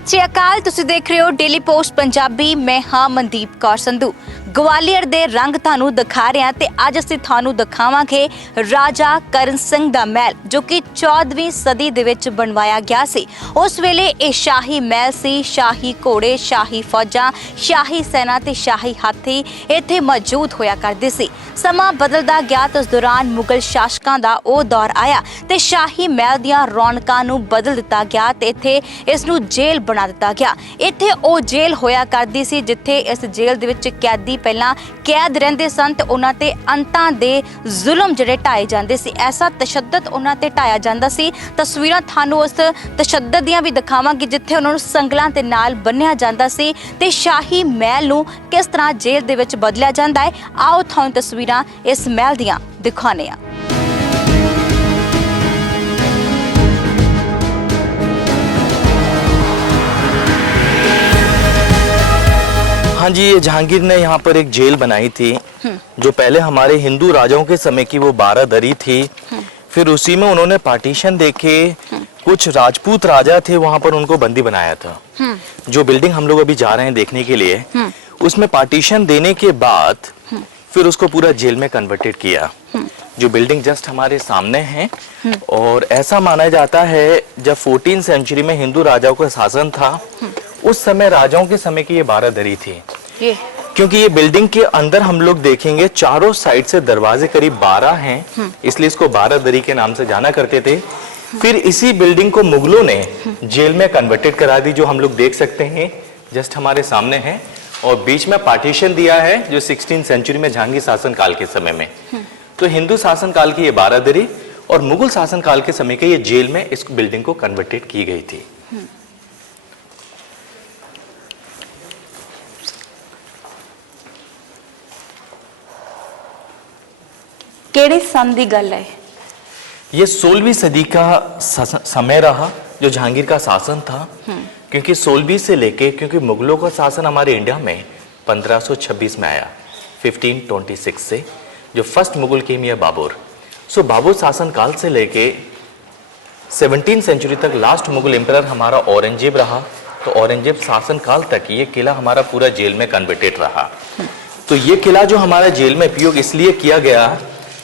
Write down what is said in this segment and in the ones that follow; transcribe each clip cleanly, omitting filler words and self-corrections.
सत श्री अकाल, तुसीं देख रहे हो डेली पोस्ट पंजाबी। मैं हाँ मनदीप कौर संधू। ग्वालियर दे रंग थानू दिखा रहे हैं ते अज असीं थानू दिखावांगे राजा करण सिंह दा महल, जो कि 14वीं सदी दे विच बनवाया गया सी। उस वेले ये शाही महल सी। शाही घोड़े, शाही फौजां, शाही सेना ते शाही हाथी इत्थे मौजूद होया करदे सी। समा बदलदा गया तो उस दौरान मुगल शासकां दा ओ दौर आया ते शाही महल दियां रौनकां नू बदल दिता गया ते इत्थे इस नू जेल बना दिता गया। इत्थे ओ जेल होया करदी सी जिथे इस जेल दे विच कैदी पहला कैद रहिंदे सन ते उन्हां ते अंतां दे जुल्म जिहड़े ढाए जांदे सी। ऐसा तशद्दद उन्हां ते ढाया जांदा सी। तस्वीरां थानू उस तशद्दद दियां भी दिखावांगी जिथे उन्हां नू संगलां दे नाल बन्निया जांदा सी ते शाही महल नू किस तरह जेल दे विच बदलिया जांदा है। आओ थानू तस्वीरां इस महल दियां दिखाने आ। हाँ जी, ये जहांगीर ने यहाँ पर एक जेल बनाई थी जो पहले हमारे हिंदू राजाओं के समय की वो 12 दरी थी। फिर उसी में उन्होंने पार्टीशन देके कुछ राजपूत राजा थे वहां पर उनको बंदी बनाया था। जो बिल्डिंग हम लोग अभी जा रहे हैं देखने के लिए, उसमें पार्टीशन देने के बाद फिर उसको पूरा जेल में कन्वर्टेड किया। जो बिल्डिंग जस्ट हमारे सामने है, और ऐसा माना जाता है जब 14th सेंचुरी में हिंदू राजाओं का शासन था, उस समय राजाओं के समय की ये 12 दरी थी। क्योंकि ये बिल्डिंग के अंदर हम लोग देखेंगे चारों साइड से दरवाजे करीब 12 हैं, इसलिए इसको 12 दरी के नाम से जाना करते थे। फिर इसी बिल्डिंग को मुगलों ने जेल में कन्वर्टेड करा दी, जो हम लोग देख सकते हैं जस्ट हमारे सामने है। और बीच में पार्टीशन दिया है जो 16th सेंचुरी में जहांगीर शासन काल के समय में। तो हिंदू शासन काल की ये 12 दरी और मुगल शासन काल के समय के ये जेल में इस बिल्डिंग को कन्वर्टेड की गई थी। केड़े सन दी गल है? ये 16वीं सदी का समय रहा जो जहांगीर का शासन था। क्योंकि 16वीं से लेके, क्योंकि मुगलों का शासन हमारे इंडिया में 1526 में आया, 1526 से, जो फर्स्ट मुगल किंग है बाबर। सो बाबर शासन काल से लेके 17th सेंचुरी तक लास्ट मुगल एम्परर हमारा औरंगजेब रहा। तो औरंगजेब शासन काल तक ये किला हमारा पूरा जेल में कन्वर्टेड रहा। तो ये किला जो हमारा जेल में उपयोग इसलिए किया गया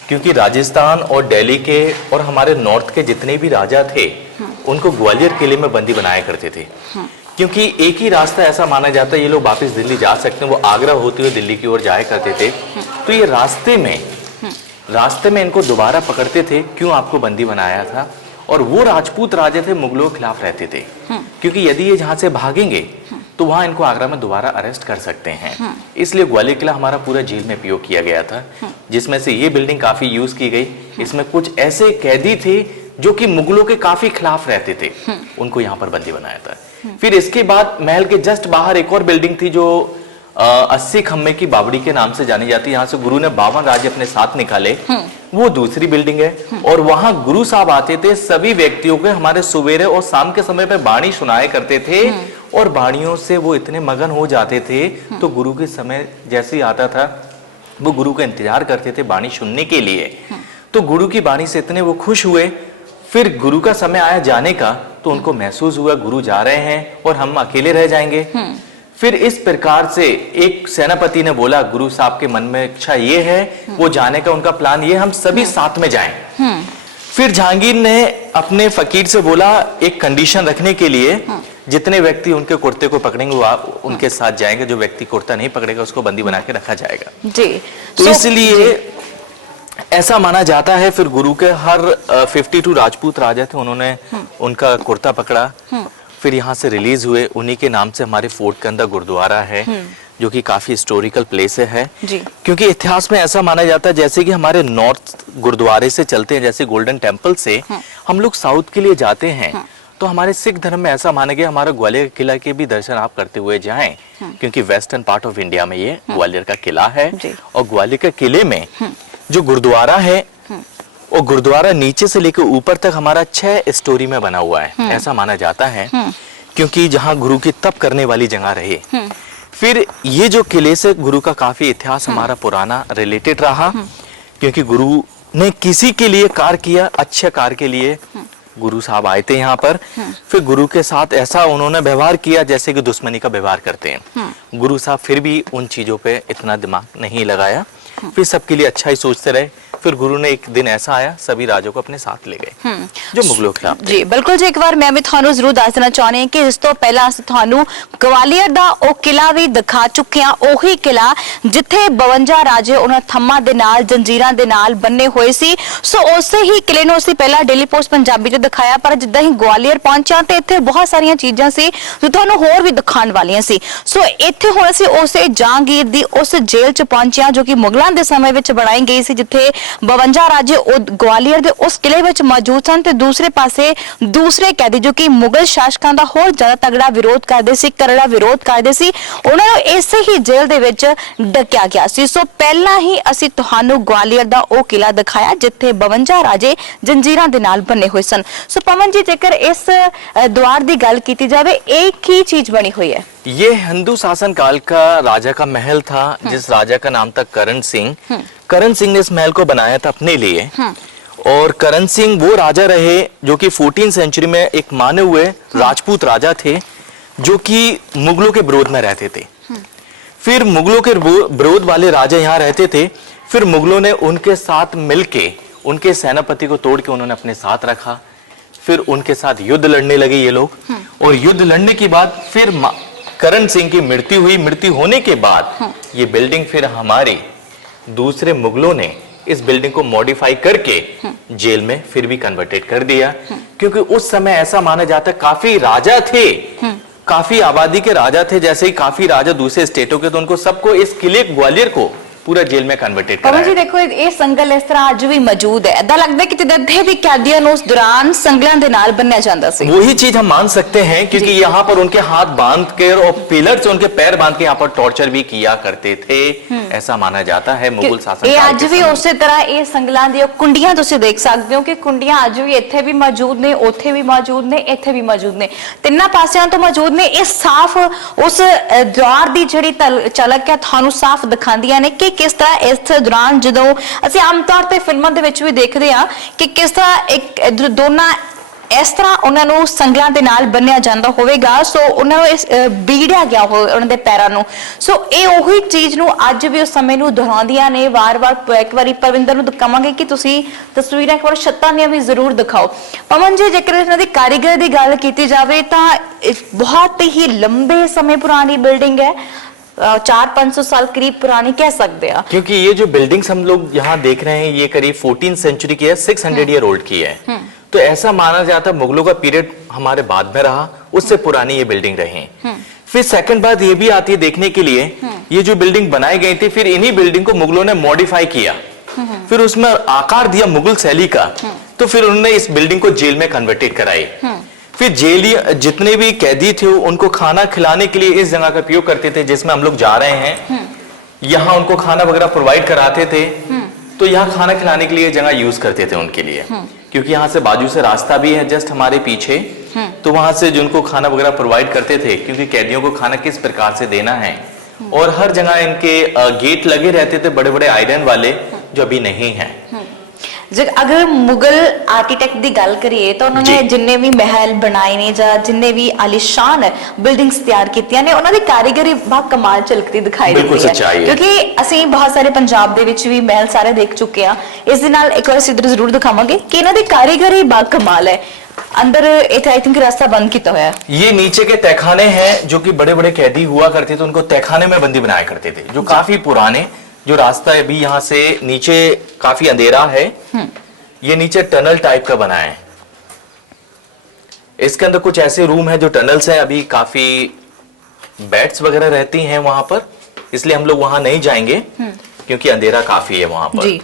क्योंकि राजस्थान और दिल्ली के और हमारे नॉर्थ के जितने भी राजा थे उनको ग्वालियर किले में बंदी बनाया करते थे। क्योंकि एक ही रास्ता ऐसा माना जाता है ये लोग वापस दिल्ली जा सकते हैं, वो आगरा होते हुए दिल्ली की ओर जाया करते थे। तो ये रास्ते में इनको दोबारा पकड़ते थे, क्यों आपको बंदी बनाया था। और वो राजपूत राजा थे मुगलों के खिलाफ रहते थे, क्योंकि यदि ये जहां से भागेंगे तो वहां इनको आगरा में दोबारा अरेस्ट कर सकते हैं। इसलिए ग्वालियर किला हमारा पूरा जेल में उपयोग किया गया था, जिसमें से ये बिल्डिंग काफी यूज की गई। इसमें कुछ ऐसे कैदी थे जो कि मुगलों के काफी खिलाफ रहते थे, उनको यहाँ पर बंदी बनाया था। फिर इसके बाद महल के जस्ट बाहर एक और बिल्डिंग थी जो 80 खम्मे की बावड़ी के नाम से जानी जाती है। यहाँ से गुरु ने 52 राज्य अपने साथ निकाले, वो दूसरी बिल्डिंग है। और वहां गुरु साहब आते थे, सभी व्यक्तियों के हमारे सवेरे और शाम के समय पे बाणी सुनाया करते थे। और बाणियों से वो इतने मगन हो जाते थे, तो गुरु के समय जैसे ही आता था वो गुरु का इंतजार करते थे बाणी सुनने के लिए। तो गुरु की बाणी से इतने वो खुश हुए, फिर गुरु का समय आया जाने का, तो उनको महसूस हुआ गुरु जा रहे हैं और हम अकेले रह जाएंगे। फिर इस प्रकार से एक सेनापति ने बोला, गुरु साहब के मन में इच्छा ये है, वो जाने का उनका प्लान ये, हम सभी साथ में जाएं। फिर जहांगीर ने अपने फकीर से बोला एक कंडीशन रखने के लिए, जितने व्यक्ति उनके कुर्ते को पकड़ेंगे वो उनके साथ जाएंगे, जो व्यक्ति कुर्ता नहीं पकड़ेगा उसको बंदी बना के रखा जाएगा जी। तो इसलिए ऐसा माना जाता है। फिर गुरु के हर 52 राजपूत राजा थे, उन्होंने उनका कुर्ता पकड़ा। फिर यहाँ से रिलीज हुए, उन्हीं के नाम से हमारे फोर्ट के अंदर गुरुद्वारा है, जो कि काफी हिस्टोरिकल प्लेस है जी। क्योंकि इतिहास में ऐसा माना जाता है जैसे कि हमारे नॉर्थ गुरुद्वारे से चलते हैं, जैसे गोल्डन टेम्पल से हम लोग साउथ के लिए जाते हैं, तो हमारे सिख धर्म में ऐसा माना गया हमारा ग्वालियर किला के भी दर्शन आप करते हुए जाएं, क्योंकि वेस्टर्न पार्ट ऑफ इंडिया में ये ग्वालियर का किला है। और ग्वालियर के किले में जो गुरुद्वारा है, और गुरुद्वारा नीचे से लेकर ऊपर तक हमारा 6 स्टोरी में बना हुआ है, ऐसा माना जाता है, क्योंकि जहाँ गुरु की तप करने वाली जगह रहे। फिर ये जो किले से गुरु का काफी इतिहास हमारा पुराना रिलेटेड रहा, क्योंकि गुरु ने किसी के लिए कार्य किया, अच्छे कार्य के लिए, गुरु साहब आए थे यहाँ पर। फिर गुरु के साथ ऐसा उन्होंने व्यवहार किया जैसे कि दुश्मनी का व्यवहार करते हैं। गुरु साहब फिर भी उन चीजों पे इतना दिमाग नहीं लगाया, फिर सबके लिए अच्छा ही सोचते रहे। फिर गुरु ने एक दिन ऐसा आया, सभी राजों को अपने साथ ले गए जो मुगलों के खिलाफ। जी बिल्कुल जी, एक बार मैं भी ਤੁਹਾਨੂੰ ਜ਼ਰੂਰ ਦੱਸ ਦੇਣਾ ਚਾਹੁੰਦੀ ਹਾਂ ਕਿ ਇਸ ਤੋਂ ਪਹਿਲਾਂ ਅਸੀਂ ਤੁਹਾਨੂੰ ਗਵਾਲੀਅਰ ਦਾ ਉਹ ਕਿਲਾ ਵੀ ਦਿਖਾ ਚੁੱਕੇ ਹਾਂ, ਉਹੀ ਕਿਲਾ ਜਿੱਥੇ 52 ਰਾਜੇ ਉਹਨਾਂ ਥੰਮਾਂ ਦੇ ਨਾਲ ਜੰਜੀਰਾਂ ਦੇ ਨਾਲ ਬੰਨੇ ਹੋਏ ਸੀ। ਸੋ ਉਸੇ ਹੀ ਕਿਲੇ ਨੂੰ ਅਸੀਂ ਪਹਿਲਾਂ ਡੇਲੀ ਪੋਸਟ ਪੰਜਾਬੀ 'ਚ ਦਿਖਾਇਆ, ਪਰ ਜਿੱਦਾਂ ਹੀ ਗਵਾਲੀਅਰ ਪਹੁੰਚਿਆ ਤੇ ਇੱਥੇ ਬਹੁਤ ਸਾਰੀਆਂ ਚੀਜ਼ਾਂ ਸੀ ਜੋ ਤੁਹਾਨੂੰ ਹੋਰ ਵੀ ਦਿਖਾਉਣ ਵਾਲੀਆਂ ਸੀ। ਸੋ ਇੱਥੇ ਹੁਣ ਅਸੀਂ ਉਸੇ ਜਹਾਂਗੀਰ ਦੀ ਉਸ ਜੇਲ੍ਹ 'ਚ ਪਹੁੰਚਿਆ ਜੋ ਕਿ ਮੁਗਲਾਂ ਦੇ ਸਮੇਂ ਵਿੱਚ ਬਣਾਈ ਗਈ ਸੀ, ਜਿੱਥੇ 52 ਰਾਜੇ ਗਵਾਲੀਅਰ ਦੇ ਉਸ ਕਿਲੇ ਵਿੱਚ ਮੌਜੂਦ ਸਨ ਤੇ ਦੂਸਰੇ ਪਾਸੇ ਦੂਸਰੇ ਕੈਦੀ ਜੋ ਕਿ ਮੁਗਲ ਸ਼ਾਸਕਾਂ ਦਾ ਹੋਰ ਜ਼ਿਆਦਾ ਤਗੜਾ ਵਿਰੋਧ ਕਰਦੇ ਸੀ, ਕਰੜਾ ਵਿਰੋਧ ਕਰਦੇ ਸੀ, ਉਹਨਾਂ ਨੂੰ ਇਸੇ ਹੀ ਜੇਲ੍ਹ ਦੇ ਵਿੱਚ ਡੱਕਿਆ ਗਿਆ ਸੀ। ਸੋ ਪਹਿਲਾਂ ਹੀ ਅਸੀਂ ਤੁਹਾਨੂੰ ਗਵਾਲੀਅਰ ਦਾ ਉਹ ਕਿਲਾ ਦਿਖਾਇਆ ਜਿੱਥੇ 52 ਰਾਜੇ ਜੰਜੀਰਾਂ ਦੇ ਨਾਲ ਬੰਨੇ ਹੋਏ ਸਨ। ਸੋ ਪਵਨ ਜੀ, ਜੇਕਰ ਇਸ द्वार ਦੀ ਗੱਲ ਕੀਤੀ ਜਾਵੇ, ਇਹ ਕੀ ਚੀਜ਼ ਬਣੀ ਹੋਈ ਹੈ? ये हिंदू शासन काल का राजा का महल था, जिस राजा का नाम था करण सिंह। करण सिंह ने इस महल को बनाया था अपने लिए। और करण सिंह वो राजा रहे जो कि 14वीं सेंचुरी में एक माने हुए राजपूत राजा थे जो कि मुगलों के विरोध में रहते थे। फिर मुगलों के विरोध वाले राजा यहाँ रहते थे। फिर मुगलों ने उनके साथ मिलके उनके सेनापति को तोड़ के उन्होंने अपने साथ रखा। फिर उनके साथ युद्ध लड़ने लगे ये लोग, और युद्ध लड़ने के बाद फिर करण सिंह की मृत्यु हुई। मृत्यु होने के बाद ये बिल्डिंग फिर हमारे दूसरे मुगलों ने इस बिल्डिंग को मॉडिफाई करके जेल में फिर भी कन्वर्टेड कर दिया, क्योंकि उस समय ऐसा माना जाता काफी राजा थे, काफी आबादी के राजा थे, जैसे ही काफी राजा दूसरे स्टेटों के, तो उनको सबको इस किले ग्वालियर को पूरा जेल में कन्वर्टेड ਪਵਨ ਜੀ ਦੇਖੋ, ਇਹ ਸੰਗਲ ਇਸ ਤਰ੍ਹਾਂ ਅੱਜ ਵੀ ਮੌਜੂਦ ਹੈ। ਏਦਾਂ ਲੱਗਦਾ ਕਿ ਜਿੱਦਾਂ ਇੱਥੇ ਵੀ ਕੈਦੀਆਂ ਨੂੰ ਉਸ ਦੌਰਾਨ ਸੰਗਲਾਂ ਦੇ ਨਾਲ ਬੰਨਿਆ ਜਾਂਦਾ ਸੀ। वही चीज हम मान सकते हैं, क्योंकि यहाँ पर उनके हाथ बांध के और पिलर से उनके पैर बांध के यहाँ पर टॉर्चर भी किया करते थे, ऐसा माना जाता है मुगल शासन। ਇਹ ਅੱਜ ਵੀ ਉਸੇ ਤਰ੍ਹਾਂ ਇਹ ਸੰਗਲਾਂ ਦੀਆਂ ਕੁੰਡੀਆਂ ਤੁਸੀਂ ਦੇਖ ਸਕਦੇ ਹੋ ਕਿ ਕੁੰਡੀਆਂ ਅੱਜ ਵੀ ਇੱਥੇ ਵੀ ਮੌਜੂਦ ਨੇ, ਉੱਥੇ ਵੀ ਮੌਜੂਦ ਨੇ, ਇੱਥੇ ਵੀ ਮੌਜੂਦ ਨੇ, ਤਿੰਨਾਂ ਪਾਸਿਆਂ ਤੋਂ ਮੌਜੂਦ ਨੇ। ਇਹ ਸਾਫ਼ ਉਸ द्वार ਦੀ ਜਿਹੜੀ ਝਲਕ ਹੈ ਤੁਹਾਨੂੰ ਸਾਫ਼ ਦਿਖਾਉਂਦੀਆਂ ਨੇ ਕਿ ਕਿਸ ਤਰ੍ਹਾਂ ਇਸ ਦੌਰਾਨ, ਜਦੋਂ ਅਸੀਂ ਆਮ ਤੌਰ ਤੇ ਫਿਲਮਾਂ ਦੇ ਵਿੱਚ ਵੀ ਦੇਖਦੇ ਹਾਂ ਕਿ ਕਿਸ ਤਰ੍ਹਾਂ ਇੱਕ ਦੋਨਾਂ ਇਸ ਤਰ੍ਹਾਂ ਉਹਨਾਂ ਨੂੰ ਸੰਗਲਾਂ ਦੇ ਨਾਲ ਬੰਨਿਆ ਜਾਂਦਾ ਹੋਵੇਗਾ। ਸੋ ਉਹਨਾਂ ਨੂੰ ਇਸ ਬੀੜਿਆ ਗਿਆ ਹੋਵੇ ਉਹਨਾਂ ਦੇ ਪੈਰਾਂ ਨੂੰ। ਸੋ ਇਹ ਉਹੀ ਚੀਜ਼ ਨੂੰ ਅੱਜ ਵੀ ਉਸ ਸਮੇਂ ਨੂੰ ਦੁਹਰਾਉਂਦੀਆਂ ਨੇ। ਵਾਰ-ਵਾਰ ਇੱਕ ਵਾਰੀ ਪਰਵਿੰਦਰ ਨੂੰ ਦਿਖਾਵਾਂਗੇ ਕਿ ਤੁਸੀਂ ਤਸਵੀਰਾਂ ਇੱਕ ਵਾਰ ਛੱਤਾਂ ਦੀਆਂ ਵੀ ਜ਼ਰੂਰ ਦਿਖਾਓ। ਪਵਨ ਜੀ, ਜੇਕਰ ਇਹਨਾਂ ਦੀ ਕਾਰੀਗਰੀ ਦੀ ਗੱਲ ਕੀਤੀ ਜਾਵੇ ਤਾਂ ਬਹੁਤ ਹੀ ਲੰਬੇ ਸਮੇਂ ਪੁਰਾਣੀ ਬਿਲਡਿੰਗ है, 400-500 साल करीब पुरानी कह सकते हैं, क्योंकि ये जो बिल्डिंग्स हम लोग यहाँ देख रहे हैं ये करीब 14वीं सेंचुरी की है, 600 ईयर ओल्ड की है। तो ऐसा माना जाता है मुगलों का पीरियड हमारे बाद में रहा, उससे पुरानी ये बिल्डिंग रही। फिर सेकंड बात ये भी आती है देखने के लिए, ये जो बिल्डिंग बनाई गई थी फिर इन्हीं बिल्डिंग को मुगलों ने मॉडिफाई किया, फिर उसमें आकार दिया मुगल शैली का, तो फिर उन्होंने इस बिल्डिंग को जेल में कन्वर्टेड कराई। फिर जेली जितने भी कैदी थे उनको खाना खिलाने के लिए इस जगह का उपयोग करते थे जिसमें हम लोग जा रहे हैं। यहाँ उनको खाना वगैरह प्रोवाइड कराते थे, तो यहाँ खाना खिलाने के लिए जगह यूज करते थे उनके लिए, क्योंकि यहाँ से बाजू से रास्ता भी है जस्ट हमारे पीछे, तो वहां से जिनको खाना वगैरह प्रोवाइड करते थे, क्योंकि कैदियों को खाना किस प्रकार से देना है। और हर जगह इनके गेट लगे रहते थे बड़े बड़े आयरन वाले, जो अभी नहीं है। अगर मुगल आर्किटेक्ट की गल करिए तो उन्होंने जिन्ने भी महल बनाए ने ਜਾਂ जिन्ने भी आलीशान बिल्डिंग्स तैयार कीतियां ने, ਉਹਨਾਂ ਦੀ ਕਾਰੀਗਰੀ ਬਹੁਤ ਕਮਾਲ ਝਲਕਦੀ ਦਿਖਾਈ ਦਿੰਦੀ ਹੈ। ਕਿਉਂਕਿ ਅਸੀਂ ਬਹੁਤ ਸਾਰੇ ਪੰਜਾਬ ਦੇ ਵਿੱਚ ਵੀ ਮਹਿਲ ਸਾਰੇ ਦੇਖ ਚੁੱਕੇ ਆ। ਇਸ ਦੇ ਨਾਲ ਇੱਕ ਵਾਰ ਸਿੱਧਰ ਜ਼ਰੂਰ ਦਿਖਾਵਾਂਗੇ ਕਿ ਇਹਨਾਂ ਦੀ ਕਾਰੀਗਰੀ ਬਹੁਤ ਕਮਾਲ ਹੈ। अंदर आई थिंक रास्ता बंद किया हुआ है। ये नीचे के तहखाने हैं जो कि बड़े बड़े कैदी हुआ करते थे, उनको तहखाने में बंदी बनाया करते थे, जो काफी पुराने। जो रास्ता है अभी यहाँ से नीचे काफी अंधेरा है, ये नीचे टनल टाइप का बना है। इसके अंदर कुछ ऐसे रूम है जो टनल्स है, अभी काफी बेड्स वगैरह रहती हैं वहां पर, इसलिए हम लोग वहां नहीं जाएंगे क्योंकि अंधेरा काफी है वहां पर। जी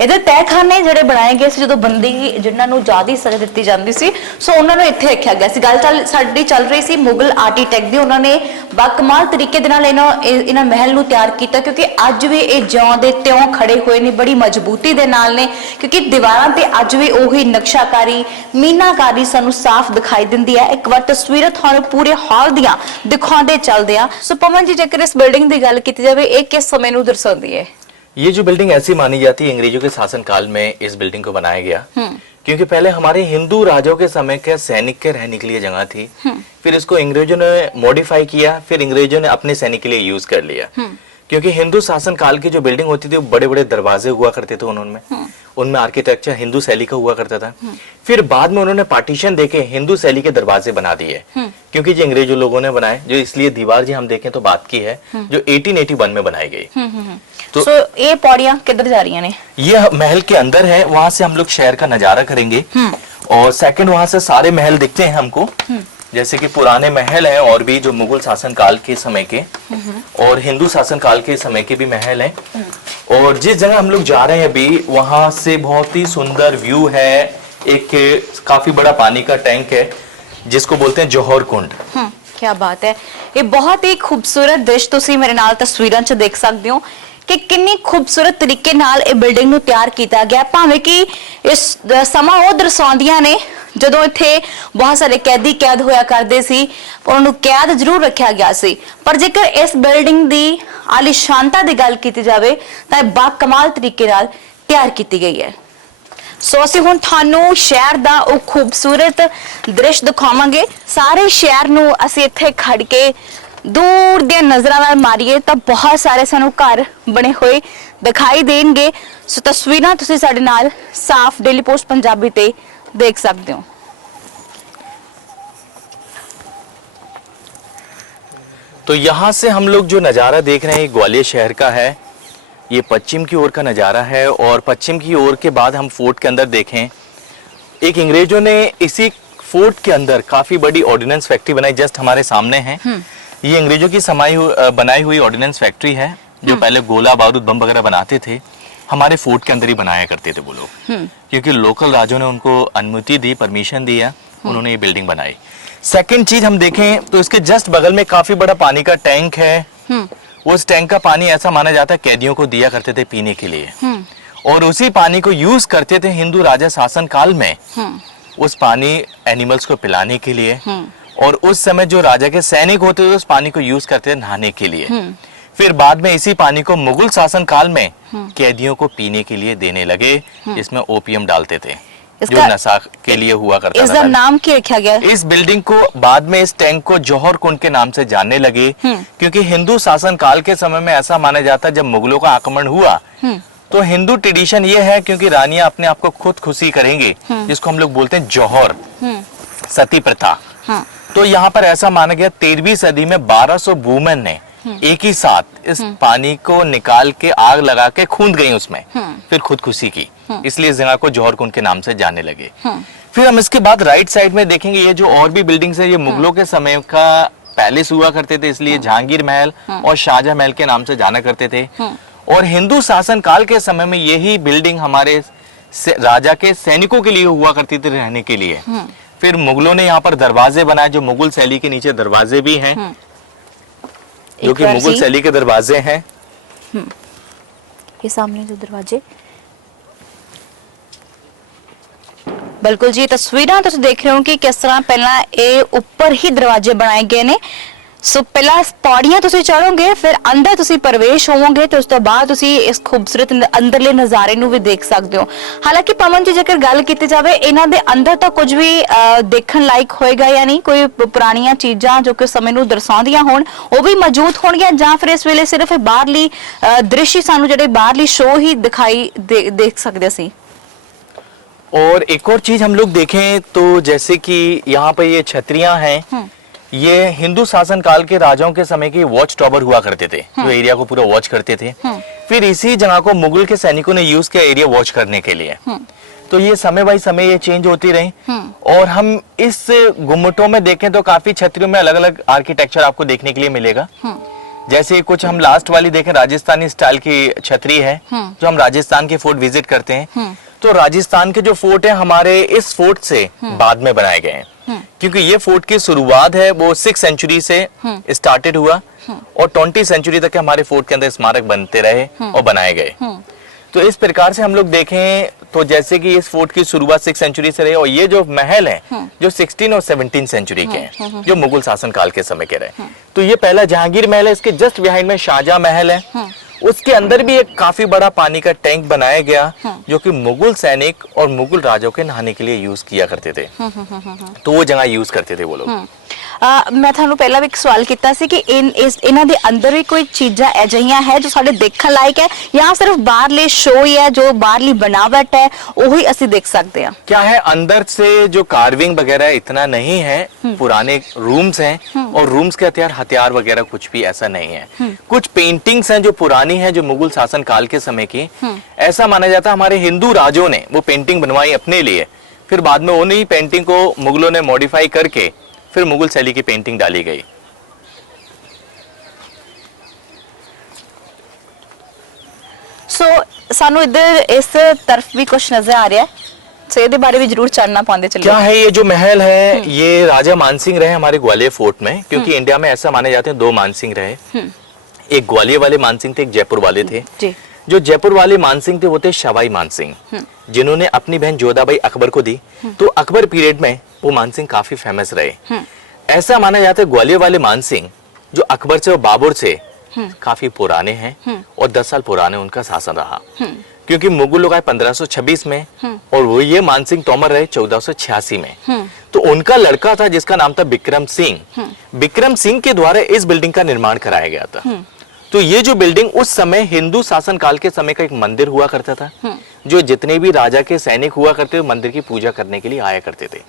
ਇਹਦੇ ਤਹਿਖਾਨੇ ਜਿਹੜੇ ਬਣਾਏ ਗਏ ਸੀ ਜਦੋਂ ਬੰਦੀ ਜਿਨ੍ਹਾਂ ਨੂੰ ਜ਼ਿਆਦੀ ਸਜ਼ਾ ਦਿੱਤੀ ਜਾਂਦੀ ਸੀ, ਸੋ ਉਹਨਾਂ ਨੂੰ ਇੱਥੇ ਰੱਖਿਆ ਗਿਆ ਸੀ। ਗੱਲ ਸਾਡੀ ਚੱਲ ਰਹੀ ਸੀ ਮੁਗਲ ਆਰਕੀਟੈਕਟ ਦੀ। ਉਹਨਾਂ ਨੇ ਬਾਕਮਾਲ ਤਰੀਕੇ ਦੇ ਨਾਲ ਇਹਨਾਂ ਮਹਿਲ ਨੂੰ ਤਿਆਰ ਕੀਤਾ, ਕਿਉਂਕਿ ਅੱਜ ਵੀ ਇਹ ਜਿਉਂ ਦੇ ਤਿਉਂ ਖੜੇ ਹੋਏ ਨੇ, ਬੜੀ ਮਜ਼ਬੂਤੀ ਦੇ ਨਾਲ ਨੇ, ਕਿਉਂਕਿ ਦੀਵਾਰਾਂ ਤੇ ਅੱਜ ਵੀ ਉਹੀ ਨਕਸ਼ਾਕਾਰੀ ਮੀਨਾਕਾਰੀ ਸਾਨੂੰ ਸਾਫ਼ ਦਿਖਾਈ ਦਿੰਦੀ ਹੈ। ਇੱਕ ਵਾਰ ਤਸਵੀਰਾਂ ਤੁਹਾਨੂੰ ਪੂਰੇ ਹਾਲ ਦੀਆਂ ਦਿਖਾਉਂਦੇ ਚੱਲਦੇ ਆ। ਸੋ ਪਵਨ ਜੀ, ਜੇਕਰ ਇਸ ਬਿਲਡਿੰਗ ਦੀ ਗੱਲ ਕੀਤੀ ਜਾਵੇ, ਇਹ ਕਿਸ ਸਮੇਂ ਨੂੰ ਦਰਸਾਉਂਦੀ है? ये जो बिल्डिंग ऐसी मानी जाती है अंग्रेजों के शासन काल में इस बिल्डिंग को बनाया गया, क्योंकि पहले हमारे हिंदू राजाओं के समय के सैनिक के रहने के लिए जगह थी, फिर इसको अंग्रेजों ने मॉडिफाई किया, फिर अंग्रेजों ने अपने सैनिक के लिए यूज कर लिया। क्योंकि हिंदू शासन काल की जो बिल्डिंग होती थी वो बड़े बड़े दरवाजे हुआ करते थे उनमें आर्किटेक्चर हिंदू शैली का हुआ करता था। फिर बाद में उन्होंने पार्टीशन देके हिंदू शैली के दरवाजे बना दिए, क्योंकि जो अंग्रेजों लोगों ने बनाए, जो इसलिए दीवार जी हम देखें तो बात की है जो 1881 में बनाई गई। तो ये पौड़ियां किधर जा रही हैं? ये महल के अंदर है, वहां से हम लोग शहर का नजारा करेंगे। और सेकंड वहां से सारे महल दिखते हैं हमको, जैसे कि पुराने महल हैं और भी जो मुगल शासन काल के समय के और हिंदू शासन काल के समय के भी महल हैं। और जिस जगह हम लोग जा रहे हैं अभी, वहां से बहुत ही सुंदर व्यू है। एक काफी बड़ा पानी का टैंक है जिसको बोलते हैं जौहर कुंड। क्या बात है, ये बहुत ही खूबसूरत दृश्य तुसी मेरे नाल तस्वीरां च देख सकते हो कि किन्नी खूबसूरत तरीके नाल ये बिल्डिंग ਨੂੰ ਤਿਆਰ ਕੀਤਾ ਗਿਆ। ਭਾਵੇਂ ਕਿ ਇਸ ਸਮਾਂ ਉਹ ਦਰਸਾਉਂਦੀਆਂ ਨੇ ਜਦੋਂ ਇੱਥੇ ਬਹੁਤ ਸਾਰੇ ਕੈਦੀ ਕੈਦ ਹੋਇਆ ਕਰਦੇ ਸੀ, ਉਹਨਾਂ ਨੂੰ ਕੈਦ ਜ਼ਰੂਰ ਰੱਖਿਆ ਗਿਆ ਸੀ, ਪਰ ਜੇਕਰ ਇਸ ਬਿਲਡਿੰਗ ਦੀ ਆਲੀਸ਼ਾਨਤਾ ਦੀ ਗੱਲ ਕੀਤੀ ਜਾਵੇ ਤਾਂ ਇਹ ਬਾ ਕਮਾਲ ਤਰੀਕੇ ਨਾਲ ਤਿਆਰ ਕੀਤੀ ਗਈ ਹੈ। ਸੋ ਅਸੀਂ ਹੁਣ ਤੁਹਾਨੂੰ ਸ਼ਹਿਰ ਦਾ ਉਹ ਖੂਬਸੂਰਤ ਦ੍ਰਿਸ਼ ਦਿਖਾਵਾਂਗੇ। ਸਾਰੇ ਸ਼ਹਿਰ ਨੂੰ ਅਸੀਂ ਇੱਥੇ ਖੜ ਕੇ दूर दे नजरां नाल मारीए तो बहुत सारे सानू घर बने हुए दिखाई देंगे। सो तस्वीरां तुसीं साडे नाल साफ डेली पोस्ट पंजाबी ते देख सकते हो। तो यहाँ से हम लोग जो नज़ारा देख रहे हैं ग्वालियर शहर का है। ये पश्चिम की ओर का नज़ारा है और पश्चिम की ओर के बाद हम फोर्ट के अंदर देखें, एक अंग्रेजों ने इसी फोर्ट के अंदर काफी बड़ी ऑर्डिनेंस फैक्ट्री बनाई, जस्ट हमारे सामने है। ये अंग्रेजों की बनाई हुई ऑर्डिनेंस फैक्ट्री है जो पहले गोला बारूद बम वगैरह बनाते थे, हमारे फोर्ट के अंदर ही बनाया करते थे वो लोग, क्योंकि लोकल राजों ने उनको अनुमति दी, परमिशन दिया, उन्होंने ये बिल्डिंग बनाई। सेकंड चीज हम देखें तो इसके जस्ट बगल में काफी बड़ा पानी का टैंक है। उस टैंक का पानी ऐसा माना जाता है कैदियों को दिया करते थे पीने के लिए, और उसी पानी को यूज करते थे हिंदू राजा शासन काल में, उस पानी एनिमल्स को पिलाने के लिए। और उस समय जो राजा के सैनिक होते थे उस पानी को यूज करते थे नहाने के लिए। फिर बाद में इसी पानी को मुगल शासन काल में कैदियों को पीने के लिए देने लगे, इसमें ओपियम डालते थे जो नशा के लिए हुआ करता था। इसका नाम क्या रखा गया? इस बिल्डिंग को बाद में इस टैंक को जौहर कुंड के नाम से जानने लगे, क्योंकि हिंदू शासन काल के समय में ऐसा माना जाता जब मुगलों का आक्रमण हुआ तो हिंदू ट्रेडिशन ये है, क्योंकि रानियां अपने आप को खुद खुशी करेंगे, जिसको हम लोग बोलते हैं जौहर, सती प्रथा। तो यहाँ पर ऐसा माना गया 13वीं सदी में 1200 वुमेन ने एक ही साथ इस पानी को निकाल के आग लगा के खूंद गई उसमें, फिर खुदकुशी की, इसलिए इस जगह को जौहर कुंड के नाम से जानने लगे। फिर हम इसके बाद राइट साइड में देखेंगे ये जो और भी बिल्डिंग्स है, ये मुगलों के समय का पैलेस हुआ करते थे, इसलिए जहांगीर महल और शाहजहां महल के नाम से जाना करते थे। और हिंदू शासन काल के समय में यही बिल्डिंग हमारे राजा के सैनिकों के लिए हुआ करती थी रहने के लिए। फिर मुगलों ने यहाँ पर दरवाजे बनाए, जो मुगल शैली के नीचे दरवाजे भी हैं, जो कि मुगल शैली के दरवाजे हैं। ये सामने जो दरवाजे, बिल्कुल जी तस्वीरां तुसीं देख रहे हो कि किस तरह पहला ये ऊपर ही दरवाजे बनाए गए ने। सो पहला पौड़ियां तुसीं चढ़ोगे, फिर अंदर तुसीं प्रवेश होवोगे, तो उस तो बाद तुसीं इस खूबसूरत अंदरले नज़ारे ਨੂੰ ਵੀ देख सकते हो। हालांकि पवन जी जेकर गल की जाए इन्हां दे अंदर तो कुछ भी देखण लायक होएगा या नहीं, कोई पुरानियां चीज़ां जो कि समय ਨੂੰ ਦਰਸਾਉਂਦੀਆਂ ਹੋਣ ਉਹ ਵੀ ਮੌਜੂਦ ਹੋਣਗੀਆਂ, ਜਾਂ ਫਿਰ ਇਸ ਵੇਲੇ ਸਿਰਫ ਬਾਹਰਲੀ ਦ੍ਰਿਸ਼ ਹੀ ਸਾਨੂੰ ਜਿਹੜੇ ਬਾਹਰਲੀ ਸ਼ੋਅ ही दिखाई देख सकते ਸੀ। और एक और चीज हम लोग देखें तो जैसे कि यहाँ पे ये छतरियां हैं, ये हिंदू शासन काल के राजाओं के समय के वॉच टावर हुआ करते थे, जो एरिया को पूरा वॉच करते थे। फिर इसी जगह को मुगल के सैनिकों ने यूज किया एरिया वॉच करने के लिए। तो ये समय बाय समय ये चेंज होती रही। और हम इस गुम्मटों में देखें तो काफी छतरियों में अलग अलग आर्किटेक्चर आपको देखने के लिए मिलेगा। जैसे कुछ हम लास्ट वाली देखें, राजस्थानी स्टाइल की छतरी है, जो हम राजस्थान के फोर्ट विजिट करते हैं। तो राजस्थान के जो फोर्ट है हमारे इस फोर्ट से बाद में बनाए गए हैं, क्योंकि ये फोर्ट की शुरुआत है वो 6th सेंचुरी से स्टार्टेड हुआ और 20th सेंचुरी तक हमारे फोर्ट के अंदर स्मारक बनते रहे और बनाए गए। तो इस प्रकार से हम लोग देखें तो जैसे कि इस फोर्ट की शुरुआत 6th सेंचुरी से रही, और ये जो महल है जो 16 और 17 सेंचुरी के हैं, जो मुगल शासन काल के समय के रहे। तो ये पहला जहांगीर महल है, इसके जस्ट बिहाइंड में शाहजहां महल है, उसके अंदर भी एक काफी बड़ा पानी का टैंक बनाया गया जो कि मुगल सैनिक और मुगल राजाओं के नहाने के लिए यूज किया करते थे। तो वो जगह यूज करते थे वो लोग। ਮੈਂ ਤੁਹਾਨੂੰ ਪਹਿਲਾਂ ਵੀ ਇੱਕ ਸਵਾਲ ਕੀਤਾ ਸੀ ਕਿ ਇਹਨਾਂ ਦੇ ਅੰਦਰ ਵੀ ਕੋਈ ਚੀਜ਼ਾਂ ਅਜਿਹੀਆਂ ਹੈ ਜੋ ਸਾਡੇ ਦੇਖਣ ਲਾਇਕ ਹੈ ਜਾਂ ਸਿਰਫ ਬਾਹਰਲੇ ਸ਼ੋਅ ਹੀ ਹੈ, ਜੋ ਬਾਹਰਲੀ बनावट है ਉਹੀ ਅਸੀਂ ਦੇਖ ਸਕਦੇ ਹਾਂ? क्या है, अंदर से जो कार्विंग वगैरह इतना नहीं है, पुराने रूम्स हैं और रूम्स के हथियार वगैरह कुछ भी ऐसा नहीं है। कुछ पेंटिंग्स हैं जो पुरानी है, जो मुगल शासन काल के समय की। ऐसा माना जाता है हमारे हिंदू राजों ने वो पेंटिंग बनवाई अपने लिए, फिर बाद में उन्हीं पेंटिंग को मुगलों ने मॉडिफाई करके फिर मुगल शैली की पेंटिंग डाली गई। सो सानू इधर इस तरफ भी कुछ नजर आ रहा है, सो ਇਹਦੇ ਬਾਰੇ ਵੀ जरूर जानना पाते चलिए। क्या है ये जो महल है, ये राजा मानसिंह रहे हमारे ग्वालियर फोर्ट में, क्योंकि इंडिया में ऐसा माने जाते हैं 2 मानसिंह रहे। एक ग्वालियर वाले मानसिंह थे, एक जयपुर वाले थे। जी। जो जयपुर वाले मानसिंह थे वो थे सवाई मानसिंह, जिन्होंने अपनी बहन जोधाबाई अकबर को दी। तो अकबर पीरियड में वो मानसिंह काफी फेमस रहे। ऐसा माना जाता है ग्वालियर वाले मानसिंह जो अकबर से और बाबर से काफी पुराने हैं और 10 साल पुराने उनका शासन रहा, क्योंकि मुगल लोग आए 1526 में और वो ये मानसिंह तोमर रहे 1486 में। तो उनका लड़का था जिसका नाम था विक्रम सिंह। विक्रम सिंह के द्वारा इस बिल्डिंग का निर्माण कराया गया था। तो ये जो बिल्डिंग उस समय हिंदू शासन काल के समय का एक मंदिर हुआ करता था, जो जितने भी राजा के सैनिक हुआ करते थे मंदिर की पूजा करने के लिए आया करते थे।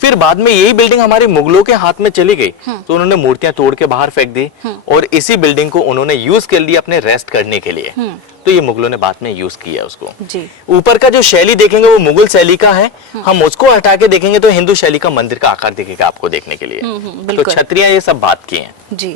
फिर बाद में यही बिल्डिंग हमारे मुगलों के हाथ में चली गई, तो उन्होंने मूर्तियां तोड़ के बाहर फेंक दी और इसी बिल्डिंग को उन्होंने यूज कर लिया अपने रेस्ट करने के लिए। तो ये मुगलों ने बाद में यूज किया उसको। ऊपर का जो शैली देखेंगे वो मुगल शैली का है, हम उसको हटा के देखेंगे तो हिंदू शैली का मंदिर का आकार दिखेगा आपको देखने के लिए। तो छतरियां ये सब बात की हैं जी।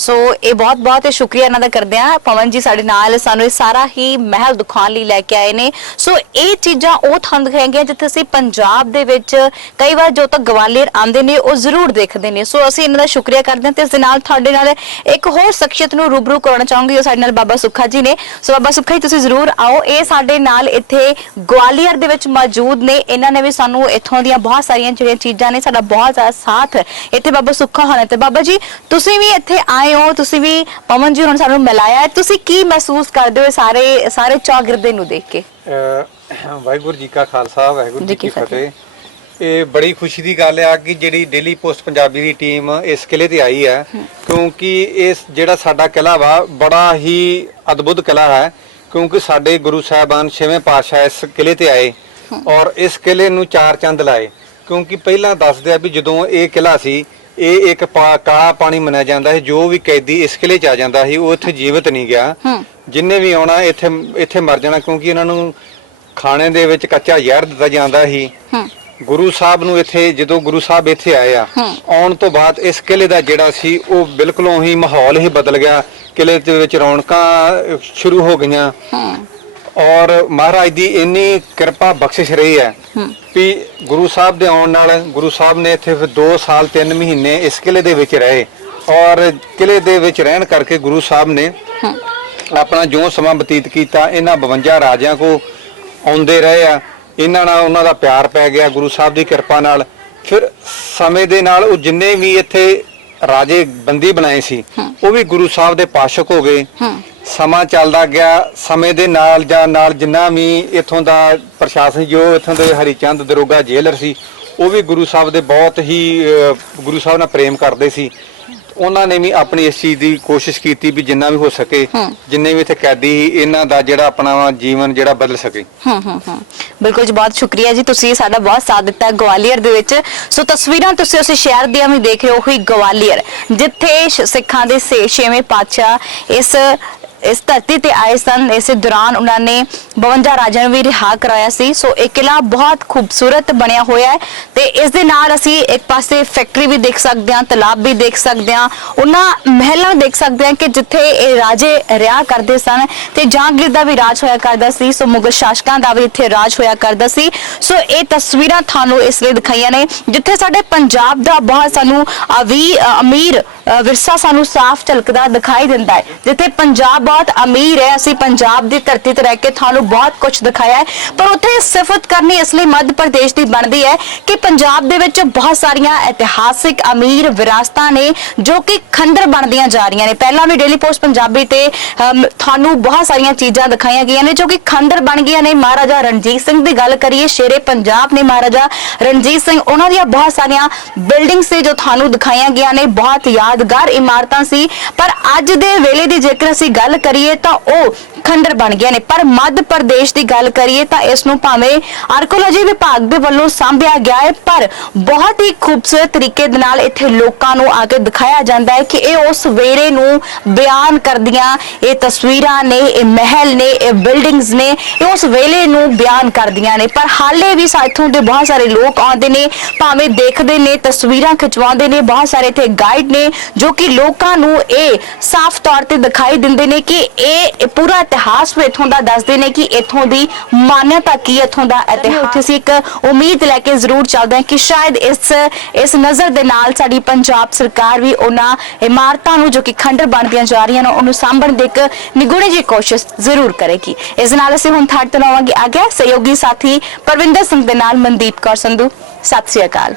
सो ਇਹ ਬਹੁਤ ਹੀ ਸ਼ੁਕਰੀਆ ਇਹਨਾਂ ਦਾ ਕਰਦੇ ਆ। ਪਵਨ ਜੀ ਸਾਡੇ ਨਾਲ ਸਾਨੂੰ ਇਹ ਸਾਰਾ ਹੀ ਮਹਿਲ ਦਿਖਾਉਣ ਲਈ ਲੈ ਕੇ ਆਏ ਨੇ। ਸੋ ਇਹ ਚੀਜ਼ਾਂ ਉਹ ਥਾਂ ਦਿਖਾਈਆਂ ਜਿੱਥੇ ਅਸੀਂ ਪੰਜਾਬ ਦੇ ਵਿੱਚ ਕਈ ਵਾਰ ਜੋ ਤਾਂ ਗਵਾਲੀਅਰ ਆਉਂਦੇ ਨੇ ਉਹ ਜ਼ਰੂਰ ਦੇਖਦੇ ਨੇ। ਸੋ ਅਸੀਂ ਇਹਨਾਂ ਦਾ ਸ਼ੁਕਰੀਆ ਕਰਦੇ ਹਾਂ ਤੇ ਇਸ ਦੇ ਨਾਲ ਤੁਹਾਡੇ ਨਾਲ ਇੱਕ ਹੋਰ ਸ਼ਖਸੀਅਤ ਨੂੰ ਰੂਬਰੂ ਕਰਾਉਣਾ ਚਾਹੂੰਗੀ, ਉਹ ਸਾਡੇ ਨਾਲ ਬਾਬਾ ਸੁੱਖਾ ਜੀ ਨੇ। ਸੋ ਬਾਬਾ ਸੁੱਖਾ ਜੀ ਤੁਸੀਂ ਜ਼ਰੂਰ ਆਓ, ਇਹ ਸਾਡੇ ਨਾਲ ਇੱਥੇ ਗਵਾਲੀਅਰ ਦੇ ਵਿੱਚ ਮੌਜੂਦ ਨੇ। ਇਹਨਾਂ ਨੇ ਵੀ ਸਾਨੂੰ ਇੱਥੋਂ ਦੀਆਂ ਬਹੁਤ ਸਾਰੀਆਂ ਜਿਹੜੀਆਂ ਚੀਜ਼ਾਂ ਨੇ ਸਾਡਾ ਬਹੁਤ ਜ਼ਿਆਦਾ ਸਾਥ ਇੱਥੇ ਬਾਬਾ ਸੁੱਖਾ ਹੋਣਾ। ਤੇ ਬਾਬਾ ਜੀ ਤੁਸੀਂ ਵੀ ਇੱਥੇ ਆਏ ਹੋ, ਤੁਸੀਂ ਵੀ ਪਵਨ ਜੀ ਹੁਣ ਸਾਨੂੰ ਮਿਲਾਇਆ, ਤੁਸੀਂ ਕੀ ਮਹਿਸੂਸ ਕਰਦੇ ਹੋ ਸਾਰੇ ਚੌਗਿਰਦੇ ਨੂੰ ਦੇਖ ਕੇ? ਵਾਹਿਗੁਰੂ ਜੀ ਕਾ ਖਾਲਸਾ, ਵਾਹਿਗੁਰੂ ਜੀ ਕੀ ਫਤਿਹ। ਇਹ ਬੜੀ ਖੁਸ਼ੀ ਦੀ ਗੱਲ ਆ ਕਿ ਜਿਹੜੀ ਡੇਲੀ ਪੋਸਟ ਪੰਜਾਬੀ ਦੀ ਟੀਮ ਇਸ ਕਿਲੇ ਤੇ ਆਈ ਹੈ, ਕਿਉਂਕਿ ਇਸ ਜਿਹੜਾ ਸਾਡਾ ਕਿਲਾ ਵਾ ਬੜਾ ਹੀ ਅਦਭੁਤ ਕਿਲਾ ਹੈ, ਕਿਉਂਕਿ ਸਾਡੇ ਗੁਰੂ ਸਾਹਿਬਾਨ 6ਵੇਂ ਪਾਤਸ਼ਾਹ ਇਸ ਕਿਲੇ ਤੇ ਆਏ ਔਰ ਇਸ ਕਿਲੇ ਨੂੰ 4 ਚੰਦ ਲਾਏ। ਕਿਉਂਕਿ ਪਹਿਲਾਂ ਦੱਸਦੇ ਆ ਵੀ ਜਦੋਂ ਇਹ ਕਿਲਾ ਸੀ ਇਹ ਇੱਕ ਕਾਲਾ ਪਾਣੀ ਮੰਨਿਆ ਜਾਂਦਾ ਹੈ, ਜੋ ਵੀ ਕੈਦੀ ਇਸ ਕਿਲੇ ਚ ਆ ਜਾਂਦਾ ਸੀ ਉਹ ਇੱਥੇ ਜੀਵਤ ਨਹੀਂ ਗਿਆ। ਜਿੰਨੇ ਵੀ ਆਉਣਾ ਇੱਥੇ ਮਰ ਜਾਣਾ, ਕਿਉਂਕਿ ਇਹਨਾਂ ਨੂੰ ਖਾਣੇ ਦੇ ਵਿੱਚ ਕੱਚਾ ਜ਼ਹਿਰ ਦਿੱਤਾ ਜਾਂਦਾ ਸੀ। ਗੁਰੂ ਸਾਹਿਬ ਨੂੰ ਇੱਥੇ ਜਦੋਂ ਗੁਰੂ ਸਾਹਿਬ ਇੱਥੇ ਆਏ ਆ, ਆਉਣ ਤੋਂ ਬਾਅਦ ਇਸ ਕਿਲੇ ਦਾ ਜਿਹੜਾ ਸੀ ਉਹ ਬਿਲਕੁਲ ਹੀ ਮਾਹੌਲ ਹੀ ਬਦਲ ਗਿਆ। ਕਿਲੇ ਦੇ ਵਿੱਚ ਰੌਣਕਾਂ ਸ਼ੁਰੂ ਹੋ ਗਈਆਂ ਔਰ ਮਹਾਰਾਜ ਦੀ ਇੰਨੀ ਕਿਰਪਾ ਬਖਸ਼ਿਸ਼ ਰਹੀ ਹੈ ਵੀ ਗੁਰੂ ਸਾਹਿਬ ਦੇ ਆਉਣ ਨਾਲ ਗੁਰੂ ਸਾਹਿਬ ਨੇ ਇੱਥੇ 2 ਸਾਲ 3 ਮਹੀਨੇ ਇਸ ਕਿਲੇ ਦੇ ਵਿੱਚ ਰਹੇ ਔਰ ਕਿਲੇ ਦੇ ਵਿੱਚ ਰਹਿਣ ਕਰਕੇ ਗੁਰੂ ਸਾਹਿਬ ਨੇ ਆਪਣਾ ਜੋ ਸਮਾਂ ਬਤੀਤ ਕੀਤਾ ਇਹਨਾਂ 52 ਰਾਜਿਆਂ ਕੋ ਆਉਂਦੇ ਰਹੇ ਆ। ਇਹਨਾਂ ਨਾਲ ਉਹਨਾਂ ਦਾ ਪਿਆਰ ਪੈ ਗਿਆ ਗੁਰੂ ਸਾਹਿਬ ਦੀ ਕਿਰਪਾ ਨਾਲ। ਫਿਰ ਸਮੇਂ ਦੇ ਨਾਲ ਉਹ ਜਿੰਨੇ ਵੀ ਇੱਥੇ ਰਾਜੇ ਬੰਦੀ ਬਣਾਏ ਸੀ ਉਹ ਵੀ ਗੁਰੂ ਸਾਹਿਬ ਦੇ ਪਾਸ਼ਕ ਹੋ ਗਏ। ਸਮਾਂ ਚੱਲਦਾ ਗਿਆ, ਸਮੇਂ ਦੇ ਨਾਲ ਜਿੰਨਾ ਵੀ ਇੱਥੋਂ ਦਾ ਪ੍ਰਸ਼ਾਸਨ ਜੋ ਇੱਥੋਂ ਦੇ ਹਰੀਚੰਦ ਦਰੋਗਾ ਜੇਲਰ ਸੀ ਉਹ ਵੀ ਗੁਰੂ ਸਾਹਿਬ ਦੇ ਬਹੁਤ ਹੀ ਗੁਰੂ ਸਾਹਿਬ ਨਾਲ ਪ੍ਰੇਮ ਕਰਦੇ ਸੀ। ਉਹਨਾਂ ਨੇ ਵੀ ਆਪਣੀ ਇਸ ਚੀਜ਼ ਦੀ ਕੋਸ਼ਿਸ਼ ਕੀਤੀ ਵੀ ਜਿੰਨਾ ਵੀ ਹੋ ਸਕੇ ਜਿੰਨੇ ਵੀ ਇੱਥੇ ਕੈਦੀ ਇਹਨਾਂ ਦਾ ਜਿਹੜਾ ਆਪਣਾ ਜੀਵਨ ਜਿਹੜਾ ਬਦਲ ਸਕੇ। ਬਿਲਕੁਲ ਜੀ, ਬਹੁਤ ਸ਼ੁਕਰੀਆ ਜੀ, ਤੁਸੀਂ ਸਾਡਾ ਬਹੁਤ ਸਾਥ ਦਿੱਤਾ ਗਵਾਲੀਅਰ ਦੇ ਵਿੱਚ। ਸੋ ਤਸਵੀਰਾਂ ਤੁਸੀਂ ਉਸ ਸ਼ਹਿਰ ਦੀਆਂ ਵੀ ਦੇਖ ਰਹੇ ਹੋ, ਉਹੀ ਗਵਾਲੀਅਰ ਜਿੱਥੇ ਸਿੱਖਾਂ ਦੇ 6ਵੇਂ ਪਾਤਸ਼ਾਹ ਇਸ ਧਰਤੀ ਤੇ ਆਏ ਸਨ। ਇਸੇ ਦੌਰਾਨ ਉਹਨਾਂ ਨੇ 52 ਰਾਜਿਆਂ ਨੂੰ ਵੀ ਰਿਹਾ ਕਰਾਇਆ ਸੀ। ਸੋ ਇਹ ਕਿਲਾ ਬਹੁਤ ਖੂਬਸੂਰਤ ਬਣਿਆ ਹੋਇਆ ਹੈ ਤੇ ਇਸ ਦੇ ਨਾਲ ਅਸੀਂ ਇੱਕ ਪਾਸੇ ਫੈਕਟਰੀ ਵੀ ਦੇਖ ਸਕਦੇ ਹਾਂ, ਤਲਾਬ ਵੀ ਦੇਖ ਸਕਦੇ ਹਾਂ, ਉਹਨਾਂ ਮਹਿਲਾਂ ਦੇਖ ਸਕਦੇ ਹਾਂ ਕਿ ਜਿੱਥੇ ਇਹ ਰਾਜੇ ਰਿਹਾ ਕਰਦੇ ਸਨ ਤੇ ਜਹਾਂਗੀਰ ਦਾ ਵੀ ਰਾਜ ਹੋਇਆ ਕਰਦਾ ਸੀ। ਸੋ ਮੁਗਲ ਸ਼ਾਸਕਾਂ ਦਾ ਵੀ ਇੱਥੇ ਰਾਜ ਹੋਇਆ ਕਰਦਾ ਸੀ। ਸੋ ਇਹ ਤਸਵੀਰਾਂ ਤੁਹਾਨੂੰ ਇਸ ਲਈ ਦਿਖਾਈਆਂ ਨੇ ਜਿੱਥੇ ਸਾਡੇ ਪੰਜਾਬ ਦਾ ਬਹੁਤ ਸਾਨੂੰ ਅਮੀਰ ਵਿਰਸਾ ਸਾਨੂੰ ਸਾਫ਼ ਝਲਕਦਾ ਦਿਖਾਈ ਦਿੰਦਾ ਹੈ, ਜਿੱਥੇ ਪੰਜਾਬ बहुत अमीर है, ਅਸੀਂ ਪੰਜਾਬ ਦੀ ਧਰਤੀ ਤੇ ਰਹਿ ਕੇ ਤੁਹਾਨੂੰ ਬਹੁਤ ਕੁਝ ਦਿਖਾਇਆ ਹੈ, ਪਰ ਉੱਥੇ ਸਿਫਤ ਕਰਨੀ ਇਸ ਲਈ ਮੱਧ ਪ੍ਰਦੇਸ਼ ਦੀ ਬਣਦੀ ਹੈ ਕਿ ਪੰਜਾਬ ਦੇ ਵਿੱਚ ਬਹੁਤ ਸਾਰੀਆਂ ਇਤਿਹਾਸਿਕ ਅਮੀਰ ਵਿਰਾਸਤਾਂ ਨੇ ਜੋ ਕਿ ਖੰਡਰ ਬਣਦੀਆਂ ਜਾ ਰਹੀਆਂ ਨੇ। ਪਹਿਲਾਂ ਵੀ ਡੇਲੀ ਪੋਸਟ ਪੰਜਾਬੀ ਤੇ ਤੁਹਾਨੂੰ ਬਹੁਤ ਸਾਰੀਆਂ ਚੀਜ਼ਾਂ ਦਿਖਾਈਆਂ ਗਈਆਂ ਨੇ ਜੋ ਕਿ ਖੰਡਰ ਬਣ ਗਈਆਂ ਨੇ। ਮਹਾਰਾਜਾ ਰਣਜੀਤ ਸਿੰਘ ਦੀ ਗੱਲ ਕਰੀਏ, ਸ਼ੇਰੇ ਪੰਜਾਬ ਨੇ ਮਹਾਰਾਜਾ ਰਣਜੀਤ ਸਿੰਘ, ਉਹਨਾਂ ਦੀਆਂ ਬਹੁਤ ਸਾਰੀਆਂ ਬਿਲਡਿੰਗਸ ਸੀ ਜੋ ਤੁਹਾਨੂੰ ਦਿਖਾਈਆਂ ਗਈਆਂ ਨੇ, ਬਹੁਤ ਯਾਦਗਾਰ ਇਮਾਰਤਾਂ ਸੀ। ਪਰ ਅੱਜ ਦੇ ਵੇਲੇ ਦੀ ਜੇਕਰ ਅਸੀਂ ਗੱਲ ਕਰੀਏ ਤਾਂ ਉਹ ਖੰਡਰ ਬਣ ਗਏ ਨੇ। ਪਰ ਮੱਧ ਪ੍ਰਦੇਸ਼ ਦੀ ਗੱਲ ਕਰੀਏ ਤਾਂ ਇਸ ਨੂੰ ਭਾਵੇਂ ਆਰਕੀਓਲੋਜੀ ਵਿਭਾਗ ਦੇ ਵੱਲੋਂ ਸਾਂਭਿਆ ਗਿਆ ਹੈ, ਪਰ ਬਹੁਤ ਹੀ ਖੂਬਸੂਰਤ ਤਰੀਕੇ ਦੇ ਨਾਲ ਇੱਥੇ ਲੋਕਾਂ ਨੂੰ ਆ ਕੇ ਦਿਖਾਇਆ ਜਾਂਦਾ ਹੈ ਕਿ ਇਹ ਉਸ ਵੇਲੇ ਨੂੰ ਬਿਆਨ ਕਰਦੀਆਂ ਇਹ ਤਸਵੀਰਾਂ ਨੇ, ਇਹ ਮਹਿਲ ਨੇ, ਇਹ ਬਿਲਡਿੰਗਸ ਨੇ, ਇਹ ਉਸ ਵੇਲੇ ਨੂੰ ਬਿਆਨ ਕਰਦੀਆਂ ਨੇ। ਪਰ ਹਾਲੇ ਵੀ ਇੱਥੋਂ ਦੇ ਬਹੁਤ ਸਾਰੇ ਲੋਕ ਆਉਂਦੇ ਨੇ, ਭਾਵੇਂ ਦੇਖਦੇ ਨੇ, ਤਸਵੀਰਾਂ ਖਿਚਵਾਉਂਦੇ ਨੇ। ਬਹੁਤ ਸਾਰੇ ਇੱਥੇ ਗਾਈਡ ਨੇ ਜੋ ਕਿ ਲੋਕਾਂ ਨੂੰ ਇਹ ਸਾਫ਼ ਤੌਰ ਤੇ ਦਿਖਾਈ ਦਿੰਦੇ ਨੇ ਕਿ ਇਹ ਪੂਰਾ ਇਤਿਹਾਸ ਵੀ ਇੱਥੋਂ ਦਾ ਦੱਸਦੇ ਨੇ ਕਿ ਇੱਥੋਂ ਦੀ ਮਾਨਤਾ ਕੀ, ਇੱਥੋਂ ਦਾ ਇਤਿਹਾਸ। ਉੱਥੇ ਅਸੀਂ ਇੱਕ ਉਮੀਦ ਲੈ ਕੇ ਜ਼ਰੂਰ ਚੱਲਦੇ ਹਾਂ ਕਿ ਸ਼ਾਇਦ ਇਸ ਨਜ਼ਰ ਦੇ ਨਾਲ ਸਾਡੀ ਪੰਜਾਬ ਸਰਕਾਰ ਵੀ ਉਹਨਾਂ ਇਮਾਰਤਾਂ ਨੂੰ ਜੋ ਕਿ ਖੰਡਰ ਬਣਦੀਆਂ ਜਾ ਰਹੀਆਂ ਨੇ ਉਹਨੂੰ ਸਾਂਭਣ ਦੀ ਇੱਕ ਨਿਗੂਣੀ ਜਿਹੀ ਕੋਸ਼ਿਸ਼ ਜ਼ਰੂਰ ਕਰੇਗੀ। ਇਸ ਨਾਲ ਅਸੀਂ ਹੁਣ ਤੁਹਾਡੇ ਤੋਂ ਲਵਾਂਗੇ ਆ ਗਿਆ ਸਹਿਯੋਗੀ ਸਾਥੀ ਪਰਵਿੰਦਰ ਸਿੰਘ ਦੇ ਨਾਲ ਮਨਦੀਪ ਕੌਰ ਸੰਧੂ। ਸਤਿ ਸ੍ਰੀ ਅਕਾਲ।